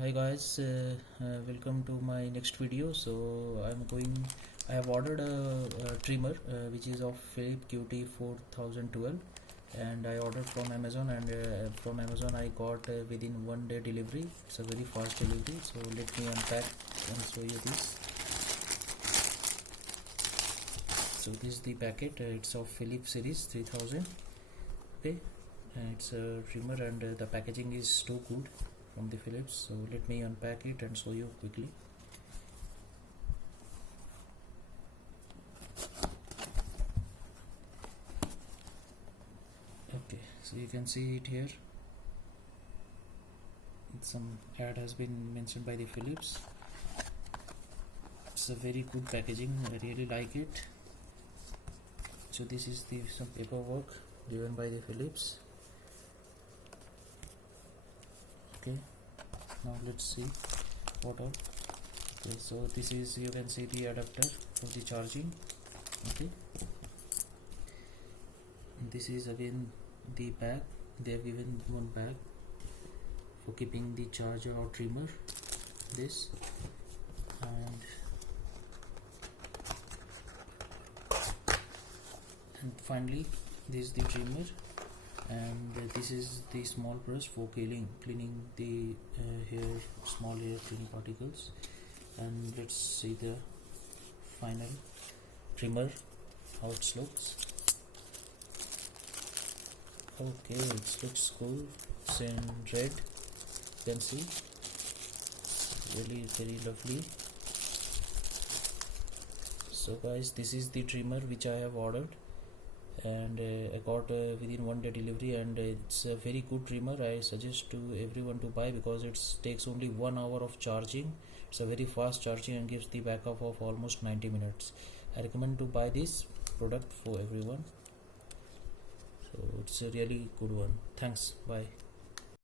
Hi guys, welcome to my next video. So I have ordered a trimmer which is of Philips QT4011, and I ordered from Amazon, and from Amazon I got within 1 day delivery. It's a very fast delivery. So let me unpack and show you this. So this is the packet. It's of Philips series 3000. Okay, it's a trimmer, and the packaging is too good from the Philips. So let me unpack it and show you quickly. Okay, so you can see it here. Some ad has been mentioned by the Philips. It's a very good packaging. I really like it. So this is some paperwork given by the Philips. Okay, now let's see what up. Okay, so this is, you can see the adapter for the charging. Okay, and this is again the bag. They have given one bag for keeping the charger or trimmer, this, and finally this is the trimmer, and this is the small brush for cleaning the small hair cleaning particles. And let's see the final trimmer, how it looks. Okay, it looks cool. It's in red, you can see, really very lovely. So guys, this is the trimmer which I have ordered, and I got within 1 day delivery, and it's a very good trimmer. I suggest to everyone to buy because it takes only 1 hour of charging. It's a very fast charging and gives the backup of almost 90 minutes. I recommend to buy this product for everyone. So it's a really good one. Thanks, bye.